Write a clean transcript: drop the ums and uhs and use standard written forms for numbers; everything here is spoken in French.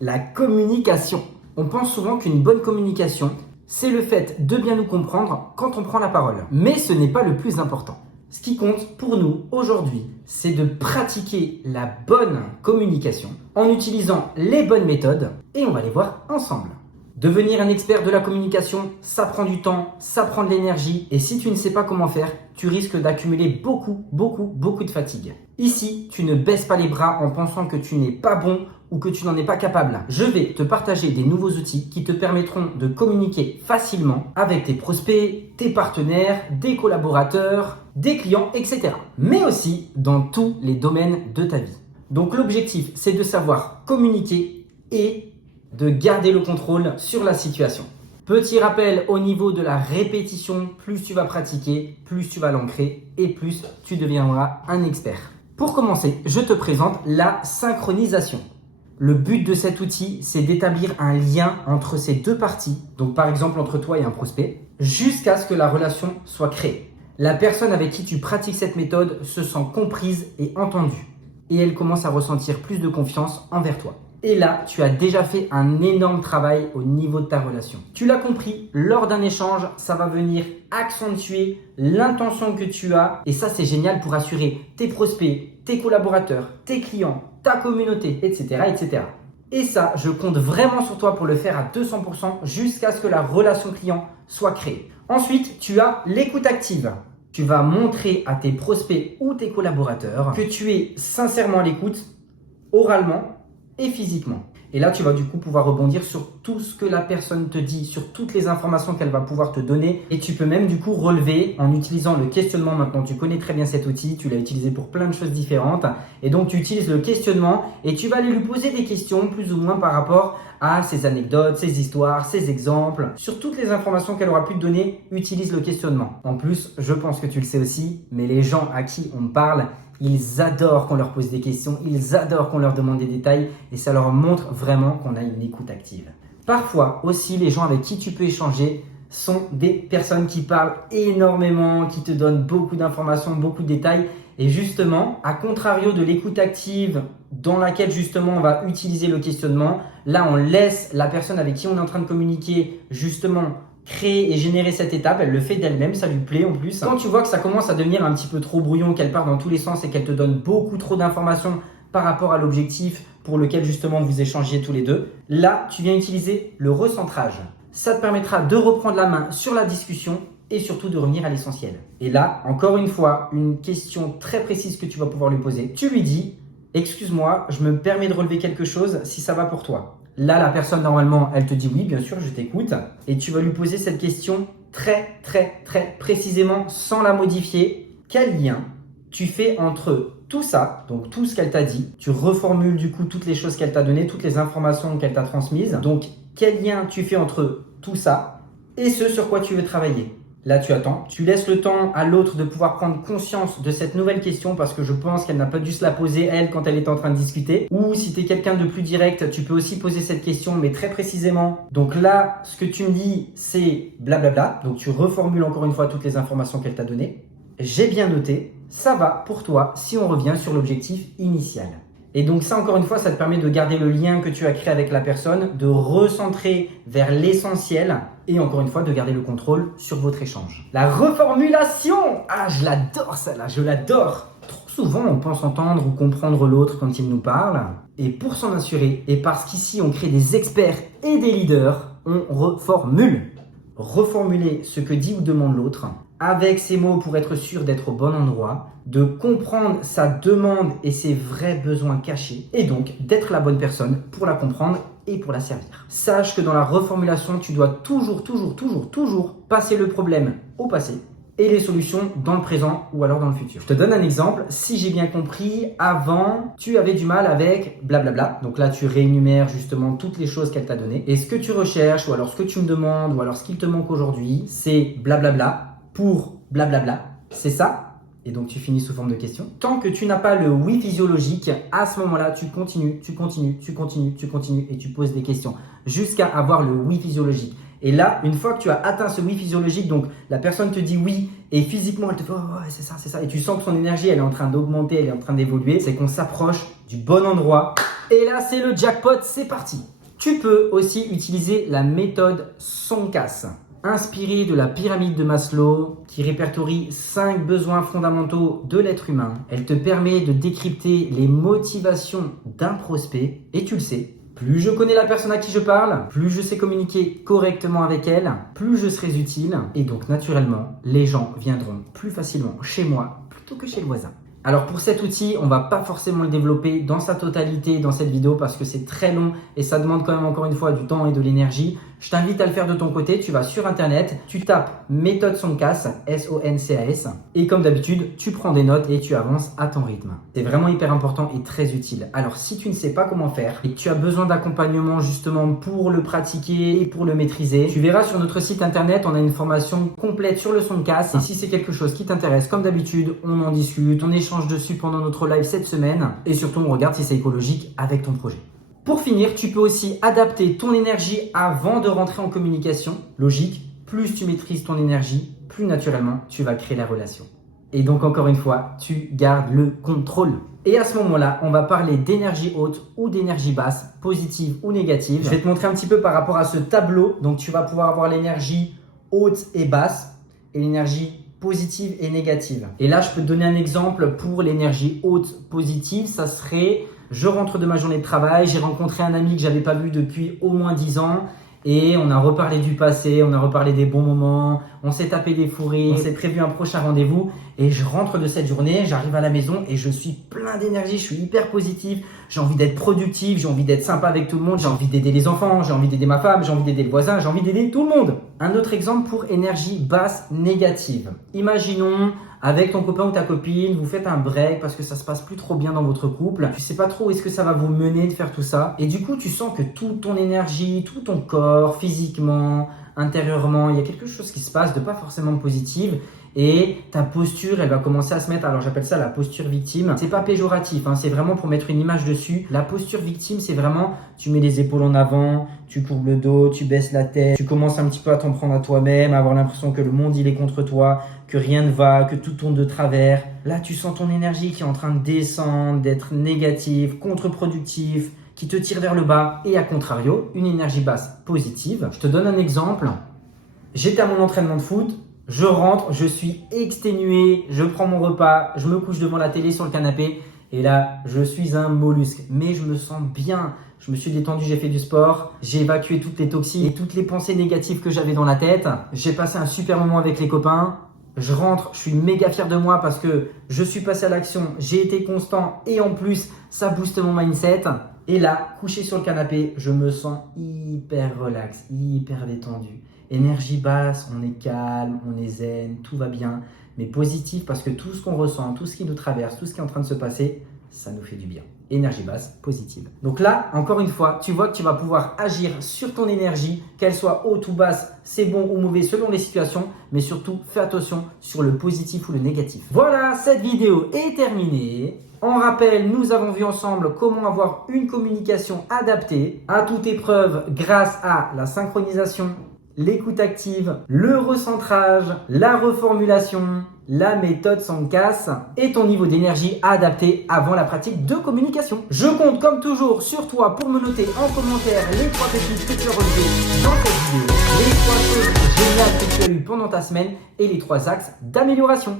La communication. On pense souvent qu'une bonne communication, c'est le fait de bien nous comprendre quand on prend la parole. Mais ce n'est pas le plus important. Ce qui compte pour nous aujourd'hui, c'est de pratiquer la bonne communication en utilisant les bonnes méthodes et on va les voir ensemble. Devenir un expert de la communication, ça prend du temps, ça prend de l'énergie et si tu ne sais pas comment faire, tu risques d'accumuler beaucoup de fatigue. Ici, tu ne baisses pas les bras en pensant que tu n'es pas bon ou que tu n'en es pas capable. Je vais te partager des nouveaux outils qui te permettront de communiquer facilement avec tes prospects, tes partenaires, des collaborateurs, des clients, etc. Mais aussi dans tous les domaines de ta vie. Donc l'objectif, c'est de savoir communiquer et de garder le contrôle sur la situation. Petit rappel au niveau de la répétition, plus tu vas pratiquer, plus tu vas l'ancrer et plus tu deviendras un expert. Pour commencer, je te présente la synchronisation. Le but de cet outil, c'est d'établir un lien entre ces deux parties, donc par exemple entre toi et un prospect, jusqu'à ce que la relation soit créée. La personne avec qui tu pratiques cette méthode se sent comprise et entendue et elle commence à ressentir plus de confiance envers toi. Et là, tu as déjà fait un énorme travail au niveau de ta relation. Tu l'as compris, lors d'un échange, ça va venir accentuer l'intention que tu as. Et ça, c'est génial pour assurer tes prospects, tes collaborateurs, tes clients, ta communauté, etc., etc. Et ça, je compte vraiment sur toi pour le faire à 200% jusqu'à ce que la relation client soit créée. Ensuite, tu as l'écoute active. Tu vas montrer à tes prospects ou tes collaborateurs que tu es sincèrement à l'écoute, oralement, et physiquement. Et là, tu vas du coup pouvoir rebondir sur tout ce que la personne te dit, sur toutes les informations qu'elle va pouvoir te donner. Et tu peux même du coup relever en utilisant le questionnement. Maintenant, tu connais très bien cet outil, tu l'as utilisé pour plein de choses différentes. Et donc, tu utilises le questionnement et tu vas aller lui poser des questions plus ou moins par rapport à ses anecdotes, ses histoires, ses exemples. Sur toutes les informations qu'elle aura pu te donner, utilise le questionnement. En plus, je pense que tu le sais aussi, mais les gens à qui on parle, ils adorent qu'on leur pose des questions, ils adorent qu'on leur demande des détails et ça leur montre vraiment qu'on a une écoute active. Parfois aussi, les gens avec qui tu peux échanger sont des personnes qui parlent énormément, qui te donnent beaucoup d'informations, beaucoup de détails. Et justement, à contrario de l'écoute active dans laquelle justement on va utiliser le questionnement, là on laisse la personne avec qui on est en train de communiquer justement créer et générer cette étape, elle le fait d'elle-même, ça lui plaît en plus. Quand tu vois que ça commence à devenir un petit peu trop brouillon, qu'elle part dans tous les sens et qu'elle te donne beaucoup trop d'informations par rapport à l'objectif pour lequel justement vous échangiez tous les deux, là tu viens utiliser le recentrage. Ça te permettra de reprendre la main sur la discussion et surtout de revenir à l'essentiel. Et là, encore une fois, une question très précise que tu vas pouvoir lui poser. Tu lui dis « Excuse-moi, je me permets de relever quelque chose si ça va pour toi ». Là, la personne, normalement, elle te dit oui, bien sûr, je t'écoute. Et tu vas lui poser cette question très précisément sans la modifier. Quel lien tu fais entre tout ça, donc tout ce qu'elle t'a dit, tu reformules du coup toutes les choses qu'elle t'a données, toutes les informations qu'elle t'a transmises. Donc, quel lien tu fais entre tout ça et ce sur quoi tu veux travailler? Là, tu attends. Tu laisses le temps à l'autre de pouvoir prendre conscience de cette nouvelle question parce que je pense qu'elle n'a pas dû se la poser elle quand elle était en train de discuter. Ou si tu es quelqu'un de plus direct, tu peux aussi poser cette question mais très précisément. Donc là, ce que tu me dis, c'est blablabla. Donc tu reformules encore une fois toutes les informations qu'elle t'a données. J'ai bien noté. Ça va pour toi si on revient sur l'objectif initial. Et donc ça, encore une fois, ça te permet de garder le lien que tu as créé avec la personne, de recentrer vers l'essentiel et encore une fois, de garder le contrôle sur votre échange. La reformulation! Ah, je l'adore celle-là, je l'adore! Trop souvent, on pense entendre ou comprendre l'autre quand il nous parle. Et pour s'en assurer, et parce qu'ici, on crée des experts et des leaders, on reformule. Reformuler ce que dit ou demande l'autre avec ces mots pour être sûr d'être au bon endroit, de comprendre sa demande et ses vrais besoins cachés et donc d'être la bonne personne pour la comprendre et pour la servir. Sache que dans la reformulation, tu dois toujours passer le problème au passé et les solutions dans le présent ou alors dans le futur. Je te donne un exemple. Si j'ai bien compris, avant, tu avais du mal avec blablabla. Donc là, tu réénumères justement toutes les choses qu'elle t'a données. Et ce que tu recherches ou alors ce que tu me demandes ou alors ce qu'il te manque aujourd'hui, c'est blablabla pour blablabla. C'est ça? Et donc, tu finis sous forme de question. Tant que tu n'as pas le oui physiologique, à ce moment-là, tu continues et tu poses des questions jusqu'à avoir le oui physiologique. Et là, une fois que tu as atteint ce oui physiologique, donc la personne te dit oui et physiquement elle te fait oh ouais, c'est ça, et tu sens que son énergie elle est en train d'augmenter, elle est en train d'évoluer, c'est qu'on s'approche du bon endroit Et là, c'est le jackpot, c'est parti. Tu peux aussi utiliser la méthode Sonkas, inspirée de la pyramide de Maslow, qui répertorie 5 besoins fondamentaux de l'être humain. Elle te permet de décrypter les motivations d'un prospect, et tu le sais, plus je connais la personne à qui je parle, plus je sais communiquer correctement avec elle, plus je serai utile, et donc naturellement, les gens viendront plus facilement chez moi plutôt que chez le voisin. Alors pour cet outil, on va pas forcément le développer dans sa totalité dans cette vidéo parce que c'est très long et ça demande quand même encore une fois du temps et de l'énergie. Je t'invite à le faire de ton côté, tu vas sur internet, tu tapes méthode Sonkas, S-O-N-C-A-S et comme d'habitude, tu prends des notes et tu avances à ton rythme. C'est vraiment hyper important et très utile. Alors si tu ne sais pas comment faire et que tu as besoin d'accompagnement justement pour le pratiquer et pour le maîtriser, tu verras sur notre site internet, on a une formation complète sur le Sonkas et si c'est quelque chose qui t'intéresse, comme d'habitude, on en discute, on échange dessus pendant notre live cette semaine et surtout on regarde si c'est écologique avec ton projet. Pour finir, tu peux aussi adapter ton énergie avant de rentrer en communication. Logique, plus tu maîtrises ton énergie, plus naturellement tu vas créer la relation. Et donc encore une fois, tu gardes le contrôle. Et à ce moment-là, on va parler d'énergie haute ou d'énergie basse, positive ou négative. Je vais te montrer un petit peu par rapport à ce tableau. Donc tu vas pouvoir avoir l'énergie haute et basse et l'énergie positive et négative. Et là, je peux te donner un exemple pour l'énergie haute positive. Ça serait, je rentre de ma journée de travail, j'ai rencontré un ami que j'avais pas vu depuis au moins 10 ans et on a reparlé du passé, on a reparlé des bons moments, on s'est tapé des fous rires, on s'est prévu un prochain rendez-vous et je rentre de cette journée, j'arrive à la maison et je suis plein d'énergie, je suis hyper positif, j'ai envie d'être productif, j'ai envie d'être sympa avec tout le monde, j'ai envie d'aider les enfants, j'ai envie d'aider ma femme, j'ai envie d'aider le voisin, j'ai envie d'aider tout le monde. Un autre exemple pour énergie basse négative. Imaginons avec ton copain ou ta copine, vous faites un break parce que ça se passe plus trop bien dans votre couple. Tu sais pas trop où est-ce que ça va vous mener de faire tout ça. Et du coup, tu sens que toute ton énergie, tout ton corps, physiquement, intérieurement, il y a quelque chose qui se passe de pas forcément positive. Et ta posture, elle va commencer à se mettre, alors j'appelle ça la posture victime. C'est pas péjoratif, hein, c'est vraiment pour mettre une image dessus. La posture victime, c'est vraiment, tu mets les épaules en avant, tu courbes le dos, tu baisses la tête, tu commences un petit peu à t'en prendre à toi-même, à avoir l'impression que le monde il est contre toi, que rien ne va, que tout tourne de travers. Là, tu sens ton énergie qui est en train de descendre, d'être négative, contre-productive, qui te tire vers le bas. Et à contrario, une énergie basse positive. Je te donne un exemple. J'étais à mon entraînement de foot. Je rentre, je suis exténué, je prends mon repas, je me couche devant la télé sur le canapé et là, je suis un mollusque. Mais je me sens bien, je me suis détendu, j'ai fait du sport, j'ai évacué toutes les toxines et toutes les pensées négatives que j'avais dans la tête. J'ai passé un super moment avec les copains. Je rentre, je suis méga fier de moi parce que je suis passé à l'action, j'ai été constant et en plus, ça booste mon mindset. Et là, couché sur le canapé, je me sens hyper relax, hyper détendu. Énergie basse, on est calme, on est zen, tout va bien. Mais positif parce que tout ce qu'on ressent, tout ce qui nous traverse, tout ce qui est en train de se passer, ça nous fait du bien. Énergie basse, positive. Donc là, encore une fois, tu vois que tu vas pouvoir agir sur ton énergie, qu'elle soit haute ou basse, c'est bon ou mauvais selon les situations, mais surtout, fais attention sur le positif ou le négatif. Voilà, cette vidéo est terminée. En rappel, nous avons vu ensemble comment avoir une communication adaptée à toute épreuve grâce à la synchronisation, l'écoute active, le recentrage, la reformulation, la méthode Sonkas et ton niveau d'énergie adapté avant la pratique de communication. Je compte comme toujours sur toi pour me noter en commentaire les 3 techniques que tu as relevées dans cette vidéo, les 3 choses géniales que tu as eues pendant ta semaine et les 3 axes d'amélioration.